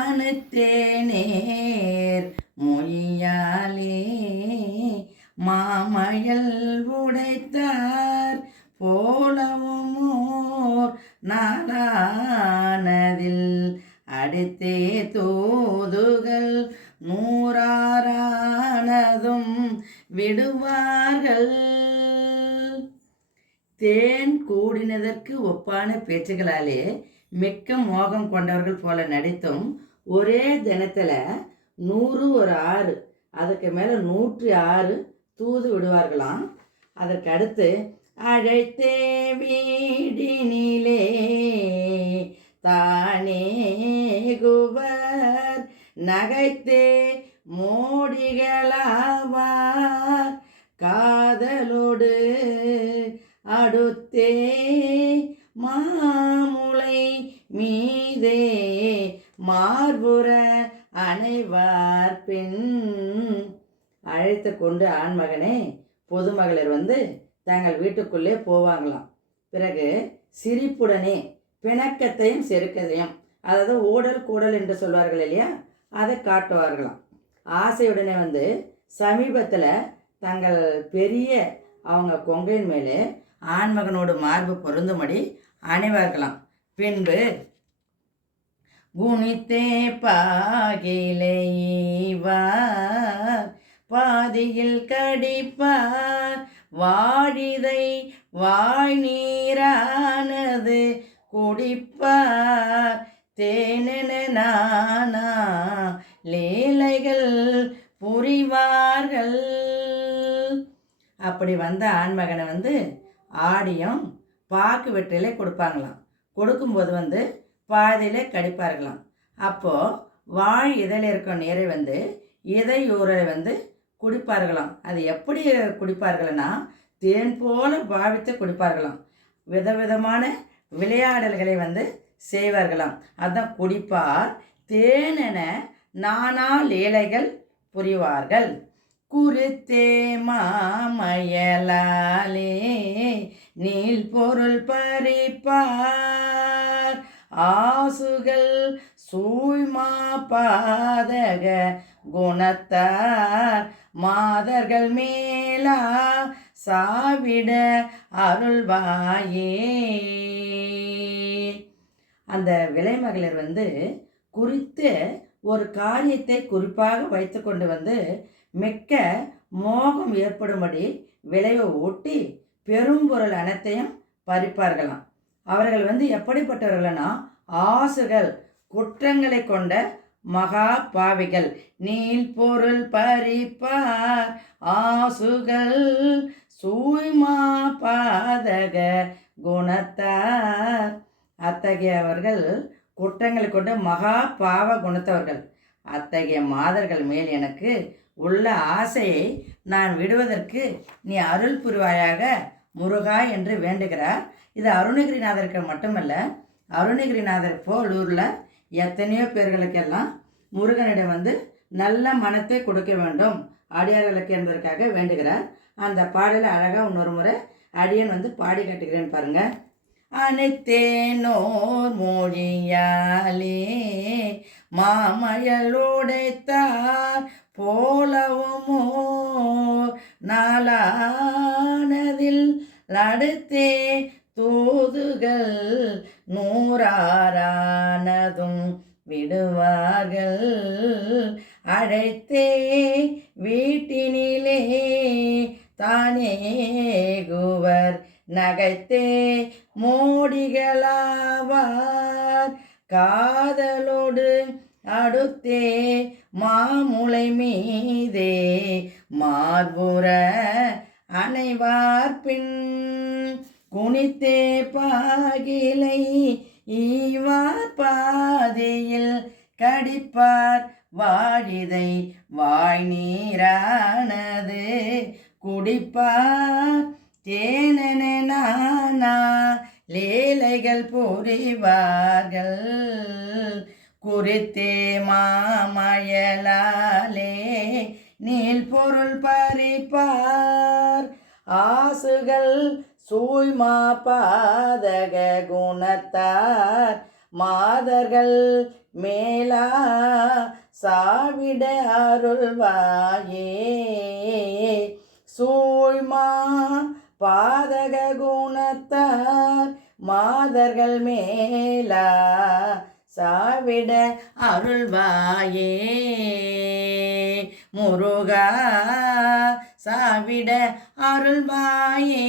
அணுத்தேனேர் மொழியாலே மாமயல் உடைத்தார். போலவும் நாளானதில் அடுத்தே தூதுகள் நூறாரானதும் விடுவார்கள். தேன் கூடினதற்கு ஒப்பான பேச்சுகளாலே மிக்க மோகம் கொண்டவர்கள் போல நடித்தும் ஒரே தினத்தில் நூறு ஒரு ஆறு அதுக்கு மேலே நூற்றி ஆறு தூது விடுவார்களாம். அதற்கு அடுத்து அழைத்தே வீடினிலே தானே குவர் நகைத்தே மோடிகளாவார் காதலோடு அடுத்தே மா மீதே மார்புற அனைவார் பின் அழைத்து கொண்டு ஆண்மகனே பொதுமகளிர் வந்து தங்கள் வீட்டுக்குள்ளே போவாங்களாம். பிறகு சிரிப்புடனே பிணக்கத்தையும் செருக்கதையும் அதாவது ஊடல் கூடல் என்று சொல்வார்கள் இல்லையா அதை காட்டுவார்களாம். ஆசையுடனே வந்து சமீபத்தில் தங்கள் பெரிய அவங்க கொங்கையின் மேலே ஆண்மகனோடு மார்பு பொருந்தும்படி அணிவார்களாம். பின்பு குணித்தே பாகிலைவார் பாதியில் கடிப்பார் வாழிதை வாய் நீரானது குடிப்பார். தேனென நானா லீலைகள் புரிவார்கள். அப்படி வந்த ஆண்மகனை வந்து ஆடியும் பாக்கு வெற்றிலே கொடுப்பாங்களாம். கொடுக்கும்போது வந்து பாதையில் கடிப்பார்களாம். அப்போது வாழ் இதழில் இருக்கும் நீரை வந்து இதழூரலை வந்து குடிப்பார்களாம். அது எப்படி குடிப்பார்கள்னா தேன் போல பாவித்து குடிப்பார்களாம். விதவிதமான விளையாடல்களை வந்து செய்வார்களாம். அதான் குடிப்பார் தேனென நானா லீலைகள் புரிவார்கள். குறித்தே மாமயலாலே நீல் பொருள் பறிப்பார். ஆசுகள் சூய்மா பாதக குணத்தார். மாதர்கள் மேலா சாவிட அருள்வாயே. அந்த விலைமகளிர் வந்து குறித்து ஒரு காரியத்தை குறிப்பாக வைத்து கொண்டு வந்து மிக்க மோகம் ஏற்படும்படி விளைவை ஓட்டி பெரும்பொருள் அனைத்தையும் பறிப்பார்களாம். அவர்கள் வந்து எப்படிப்பட்டவர்கள்னா ஆசுகள் குற்றங்களை கொண்ட மகா பாவிகள். நீல் பொருள் பறிப்பார் ஆசுகள் சூய்மா பாதக குணத்தார். அத்தகையவர்கள் குற்றங்களை கொண்டு மகா பாவ குணத்தவர்கள். அத்தகைய மாதர்கள் மேல் எனக்கு உள்ள ஆசையை நான் விடுவதற்கு நீ அருள் புரிவாயாக. முருகா என்று வேண்டுகிறார். இது அருணகிரிநாதருக்கு மட்டுமல்ல அருணகிரிநாதர் போலூரில் எத்தனையோ பேர்களுக்கெல்லாம் முருகனிடம் வந்து நல்ல மனத்தை கொடுக்க வேண்டும். அடியார்களுக்கு என்பதற்காக வேண்டுகிறார். அந்த பாடலை அழகாக இன்னொரு முறை அடியன் வந்து பாடி கட்டுகிறேன் பாருங்க. அனைத்தேனோர் மொழியாலே மாமயலோடைத்தார் போலவுமோ நாளானதில் நடுத்தே தூதுகள் நூறாரானதும் விடுவார்கள். அழைத்தே வீட்டினிலே தானேகுவர் நகைத்தே மோடிகளாவார். காதலோடு அடுத்தே மாமுளை மீதே மார்புற அனைவார்பின் குனித்தே பாகிலை ஈவார் பாதையில் கடிப்பார் வாழிதை. வாய் நீரானது குடிப்பார் தேனென நானா புரிவார்கள். குறித்தே மாமயலாலே நீல் பொருள் பறிப்பார். ஆசுகள் சூய்மா பாதக குணத்தார். மாதர்கள் மேலா சாவிட அருள்வாயே. சூழ்மா பாதக குணத்தார். மாதர்கள் மேலா சாவிட அருள்வாயே. முருகா சாவிட அருள்வாயே.